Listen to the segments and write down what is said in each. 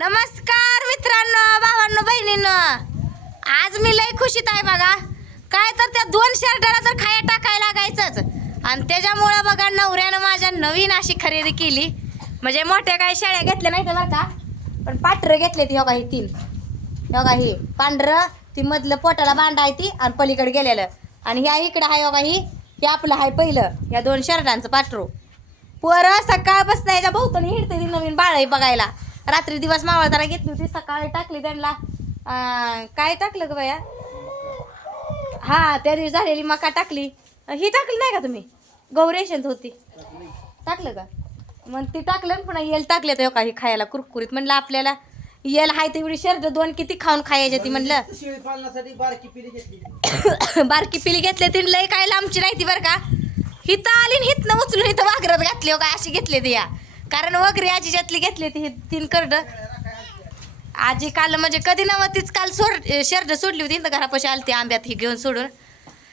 नमस्कार मित्रांनो, भावांनो, बहिणींनो. आज मी लय खुशीत आहे बघा. काय तर त्या 2 शर्टाला तर खाया टाकायला लागायचंच आणि त्याच्यामुळं बघा नवऱ्यानं माझ्या नवीन अशी खरेदी केली. म्हणजे मोठ्या काय शेळ्या घेतल्या नाही बरं का, पण पाठरं घेतले ती. हो का ही 3, हो का ही पांढरं, ती मधलं पोटाला बांधा आहे ती आणि पलीकडे गेलेलं, आणि ह्या इकडं आहे. हो का ही आपलं आहे पहिलं. या 2 शर्टांचं पाठरू पोरं सकाळपासून ह्याच्या भोवतानी हिंडते ती नवीन बाळ बघायला. रात्री दिवस मावळताना घेतली होती, सकाळी टाकली त्यांना. काय टाकलं ग बाया? हा, त्या दिवशी झालेली मका टाकली. ही टाकली नाही का तुम्ही? गौरेशंत होती, टाकलं का? मग ती टाकलं, पुन्हा येल टाकले तर काही खायला कुरकुरीत. म्हणलं आपल्याला येल हाय तेवढी शर्ट 2 किती खाऊन खायचे ती. म्हणलं बारकी पिली घेतली ती. लय काय लांबची नाही ती बरं का. हिथं आली हिथनं उचलून इथं वागरत घातली. हो काय अशी घेतली ती या, कारण वगैरे आजीच्यातली घेतली ती ही 3 करड. आजी काल म्हणजे कधी नव्हतीच, काल शर्ट सोडली होती तर घरापाशी आली ती आंब्यात ही घेऊन सोडून.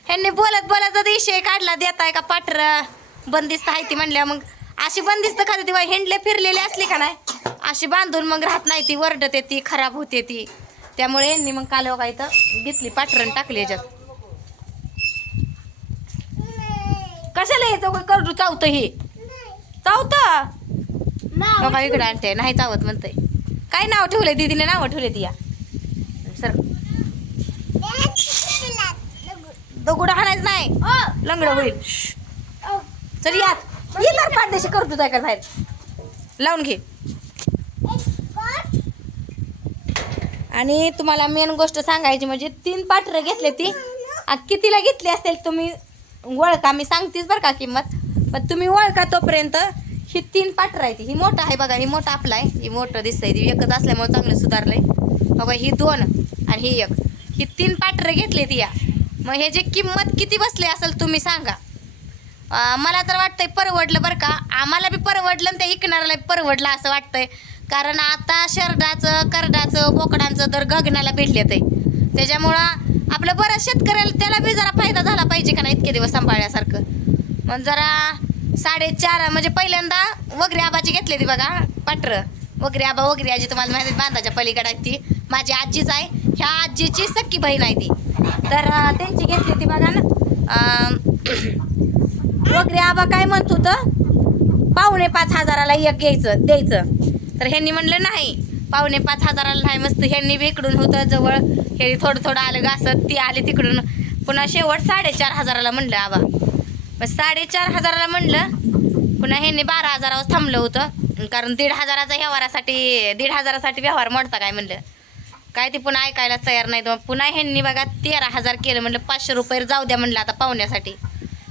ह्यांनी बोलत बोलत विषय काढला, देताय का पाटर बंदिस्त आहे ती. म्हणल्या मग अशी बंदिस्त खाते ती हिंडले फिरलेली असली का नाही अशी बांधून मग राहत नाही ती, वरडते ती, खराब होते ती. त्यामुळे यांनी मग काल हो का इथं घेतली पाठरण टाकली याच्यात. कशाला यायचं करडू चावतं हे? चावतं बघा इकडे आणते, नाही चावत म्हणतंय. काय नाव ठेवलंय दीदीने? नाव ठेवले ती या सर. दगड हाणायचं नाही, लंगड होईल. चल यात ये तर पाठदेशी करतो काय बाहेर लावून घे. आणि तुम्हाला मेन गोष्ट सांगायची म्हणजे 3 पाठरं घेतले ती. कितीला घेतली असेल तुम्ही ओळखा, मी सांगतेच बरं का किंमत, पण तुम्ही ओळखा तोपर्यंत. ही 3 पाठर आहे ती. ही मोठं आहे बघा, ही मोठं आपलं आहे, ही मोठं दिसतंय. ती एकच असल्यामुळे चांगलं सुधारलंय बघा. ही 2 आणि ही 1, ही 3 पाठरं घेतली ती या. मग हे जे किंमत किती बसली असेल तुम्ही सांगा. मला तर वाटतंय परवडलं बरं का. आम्हाला बी परवडलं आणि त्या इकणाऱ्याला बी परवडलं असं वाटतंय. कारण आता शर्टाचं, करडाचं, बोकडांचं दर गगनाला भिडलेत आहे. त्याच्यामुळं आपलं बरं शेतकऱ्याला त्याला बी जरा फायदा झाला पाहिजे का नाही, इतके दिवस सांभाळण्यासारखं. मग जरा 4.5 म्हणजे पहिल्यांदा वगैरे आबाची घेतली ती बघा पाठरं. वगैरे आजी तुम्हाला माहिती बांधाच्या पलीकडे आहे ती, माझी आजीच आहे. ह्या आजीची सख्खी बहीण आहे ती, तर त्यांची घेतली ती बघा ना. वगैरे आबा काय म्हणत होतं, 4,500ला एक द्यायचं. तर ह्यांनी म्हणलं नाही, 4,500ला नाही. मस्त ह्यांनी बी इकडून होतं जवळ, हे थोडं आलं घासत, ती आली तिकडून. पुन्हा शेवट 4,500ला म्हणलं आबा. मग 4,500ला म्हणलं. पुन्हा ह्यांनी 12,000वर थांबलं होतं, कारण 1,500चा व्यवहारासाठी 1,500साठी व्यवहार मोडता काय म्हणलं. काय ते पुन्हा ऐकायला तयार नाही. तर पुन्हा ह्यांनी बघा 13,000 केलं. म्हणलं 500 रुपये जाऊ द्या म्हणलं आता पाहुण्यासाठी.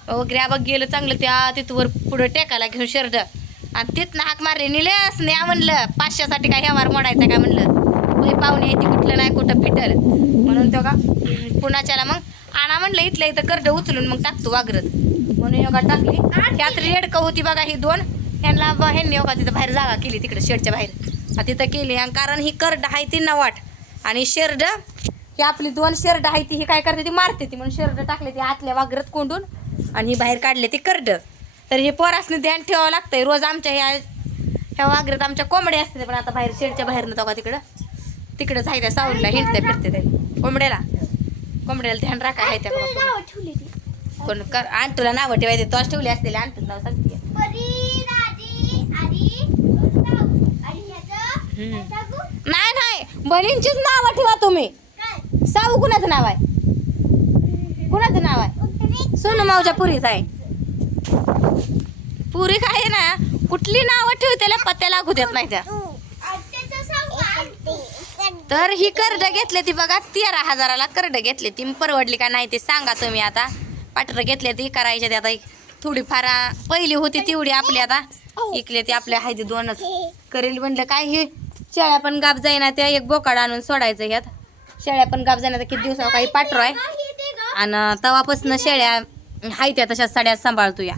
वगैरे आबा गेलं चांगलं त्या तिथवर पुढं टेकायला घेऊन शर्ट, आणि तिथनं हाक मारले निलेस न्या म्हणलं. 500साठी काय व्यवहार मोडायचा काय म्हणलं. वही पाहुणे ती कुठलं नाही कुठं फिटल म्हणून तो का पुण्याच्याला मग आणा म्हणलं इथल्या इथं करडं उचलून मग टाकतो वागरत म्हणून योगा टाकली. त्यात रेडकं होती बघा ही 2. ह्यांनी योगा तिथं बाहेर जागा केली, तिकडे शेडच्या बाहेर तिथं केली. कारण ही करड आहे ती 9 आणि शेरड ही आपली 2 शेरड आहे ती. ही काय करते ती मारते ती, म्हणून शेरड टाकले ती आतल्या वागरत कोंडून आणि ही बाहेर काढले ती करड. तर हे पोरासने ध्यान ठेवावं लागतंय रोज. आमच्या ह्या वागरत आमच्या कोंबड्या असते, पण आता बाहेर शेडच्या बाहेर नव्हतं का तिकडंच आहे त्या सावलीला हिंडते फिरते त्या कोंबड्याला ध्यान राखाय आहे त्या. कोण कर आणतूला नावं ठेवायचे, तोच ठेवले असलेले. आणतूच नाव सांगते नाही बहिणींचीच नावं ठेवा तुम्ही. सावू कुणाचं नाव आहे? कुणाचं नाव आहे? सोनू मावच्या पुरीच आहे. पुरी काय ना कुठली नावं ठेवू त्याला पत्त्या लागू देत नाही त्या. तर ही करड घेतली ती बघा 13,000ला करड घेतली ती. परवडली का नाही ते सांगा तुम्ही. आता पाटर घेतले ती करायच्या ते. आता थोडीफार पहिली होती तेवढी आपली आता इकले ती आपल्या हाय 2च करेल. म्हणलं काय हे शेळ्या पण गाप जाईना, त्या एक बोकाड आणून सोडायचं. ह्यात शेळ्या पण गाप जाईना. किती दिवसावर काही पाटर आहे आणि तवापासून शेळ्या हाय त्या तशाच साड्या सांभाळतो या.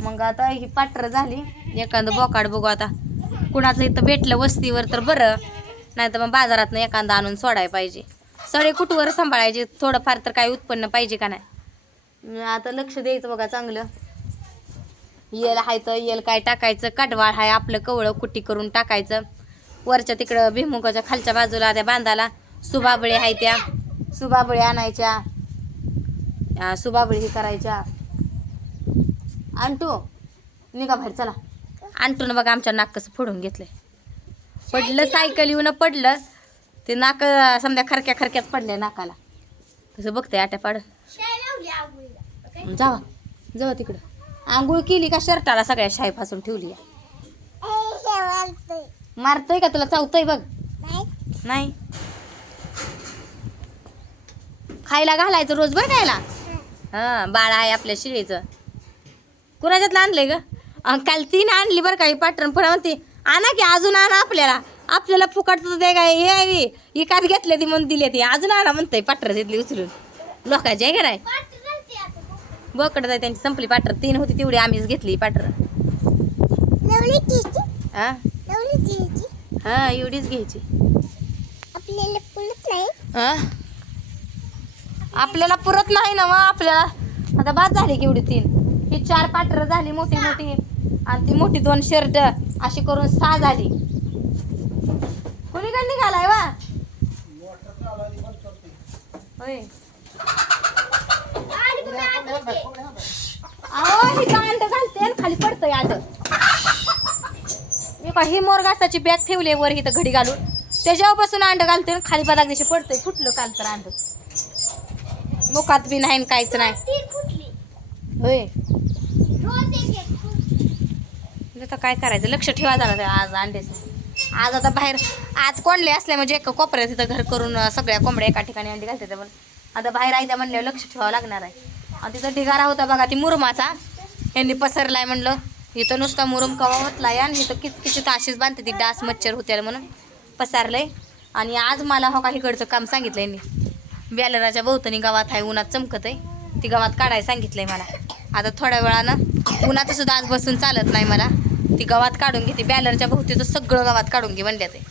मग आता ही पाटर झाली, एखादं बोकाड बघू आता कुणाचं इथं भेटलं वस्तीवर तर बरं, नाही तर मग बाजारातनं एखादं आणून सोडायला पाहिजे. सडे कुठवर सांभाळायचे, थोडंफार तर काही उत्पन्न पाहिजे का नाही. आता लक्ष द्यायचं बघा चांगलं. येल हाय तर येल काय टाकायचं, काटवाळ हाय आपलं कवळं कुट्टी करून टाकायचं. वरच्या तिकडं भिमुगाच्या खालच्या बाजूला त्या बांधाला सुबाबळे आहे त्या सुबाबळे आणायच्या सुबाबळे ही करायच्या. आणतो निघा बाहेर चला. आणतो ना बघा आमच्या नाक कसं फोडून घेतलंय. पडलं सायकल येऊन पडलं ते नाक समजा खरक्या खरक्यात पडल्या नाकाला. तसं बघते आट्या पाड. जावा जावा तिकडं. आंघोळ केली का शर्टाला सगळ्या शाई फासून ठेवली. मारतोय का तुला चावतोय बघ. नाही खायला घालायचं रोज बघायला. हां बाळ आहे आपल्या शिळेचं. कुणाच्यातलं आणलंय ग. काल 3 आणली बरं का. पाटण पुन्हा म्हणते आणा की अजून आणा. आपल्याला फुकटचं ते काय हे आहे इकात घेतले ती म्हणून दिले ती अजून आणा म्हणतंय. पाटर तिथली उचलून लोकांची आहे का नाही. बोकड जाय त्यांची संपली पाटर. 3 होती तेवढी आम्हीच घेतली पाटर. हा हा एवढीच घ्यायची. आपल्याला पुरत नाही ना मग. आपल्याला आता बाद झाली की एवढी 3. ही 4 पाटर झाली मोठी मोठी आणि ती मोठी 2 शर्ट अशी करून 6 झाली. कुणीकडे निघालाय वा होय. अहो ही अंड घालते आणि खाली पडतंय अंड. मी का ही मोरगासाची बॅग ठेवली वर इथं घडी घालून त्याच्यापासून अंड घालते आणि खाली बदाक दिवशी पडतंय. फुटलं काल तर अंड. मुखात बी नाही काहीच नाही होय. आता काय करायचं लक्ष ठेवा झालं आज अंडेच. आज आता बाहेर आज कोंडले असल्या म्हणजे एका कोपऱ्यात तिथं घर करून सगळ्या कोंबड्या एका ठिकाणी अंडी घालते. पण आता बाहेर आहे म्हणल्यावर लक्ष ठेवावं लागणार आहे. आणि तिथं ढिगारा होता बघा ती मुरुमाचा यांनी पसरलाय म्हणलं. इथं नुसता मुरुम कवा होतलाय आणि इथं किचकिचित अशीच बांधते ती डास मच्छर होत्या म्हणून पसारलंय. आणि आज मला हो का इकडचं काम सांगितलं यांनी. बॅलराच्या भोवतणी गावात आहे उन्हात चमकत आहे ती गावात काढायला सांगितलंय मला. आता थोड्या वेळानं उन्हाचं सुद्धा आज बसून चालत नाही मला. ती गावात काढून घेते. बॅलरच्या भोवतीचं सगळं गावात काढून घे म्हणल्या ते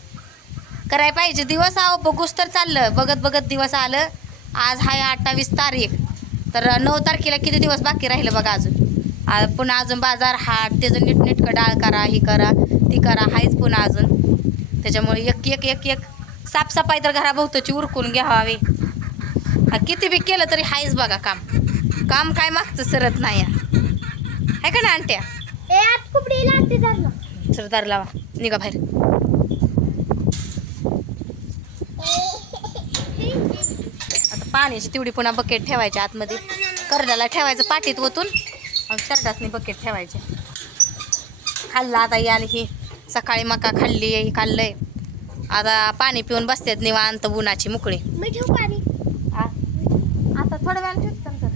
करायला पाहिजे. दिवस आहो बघूस तर चाललं बघत बघत दिवस आलं. आज आहे 28 तारीख तर 9 तारखेला किती दिवस बाकी राहिलं बघा अजून. पुन्हा अजून बाजार हाट त्याचं नीटनेटकं डाळ करा ही करा ती करा हायच पुन्हा अजून. त्याच्यामुळे एक एक एक एक साफसफाई तर घराभोवताची उरकून घ्यावी. किती बी केलं तरी हायच बघा काम. काम काय मागचं सरत नाही आहे का ना आणट्या. सर दार लावा निघा बाहेर. आता पाण्याची तेवढी पुन्हा बकेट ठेवायची आतमध्ये. करड्याला ठेवायचं पाठीत ओतून आणि शर्टासनी बकेट ठेवायचे. खाल्ला आता याल ही सकाळी मका खाल्ली ही खाल्लंय. आता पाणी पिऊन बसतात निवांत उन्हाची मोकळी. आता थोड्या वेळानं ठेवतात तर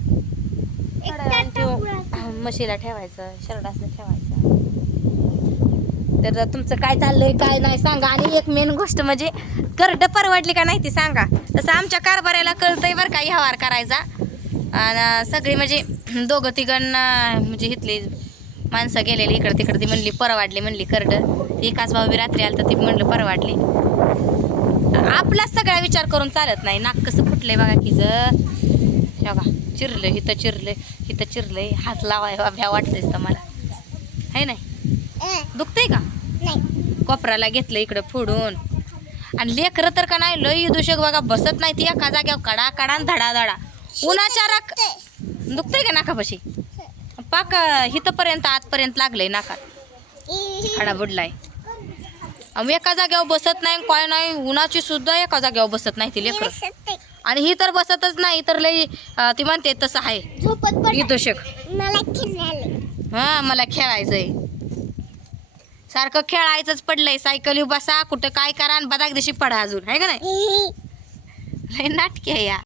थोड्या वेळानं म्हशीला ठेवायचं शर्टासनी ठेवायचं. तर तुमचं काय चाललंय काय नाही सांगा. आणि एक मेन गोष्ट म्हणजे करडं परवडली का नाही ती सांगा. तसं आमच्या कारभाऱ्याला कळतंय बरं का व्यवहार करायचा. आणि सगळी म्हणजे 2-3 म्हणजे इथली माणसं गेलेली इकडं तिकडं ती म्हणली परवाडली म्हणली करडं. एकाच भाऊ रात्री आलं तर ती म्हणलं परवाडली. आपलाच सगळा विचार करून चालत नाही. नाक कसं फुटलंय बघा की बघा चिरलं इथं चिरलंय हात लावाय भ्या वाटतंयच तर मला आहे नाही. दुखतंय का कोपराला घेतलं इकडं फोडून. आणि लेकरं तर का नाही लई दूषक बघा बसत नाही ती एका जाग्यावर कडा कडा धडा धडा उन्हाच्या राख. दुखतंय का नाकापाशी पाक हिथपर्यंत आजपर्यंत लागलंय नाकात खडा बुडलाय. एका जाग्यावर बसत नाही काय नाही. उन्हाची सुद्धा एका जाग्यावर बसत नाही ती लेकरं. आणि ही तर बसतच नाही तर लई ती म्हणते तसं आहे दूषक. हां मला खेळायचंय सारखं खेळायचंच पडलंय. सायकल बसा कुठं काय करा आणि बदाक दिवशी पडा अजून आहे का नाही. लई नाटकी आहे या.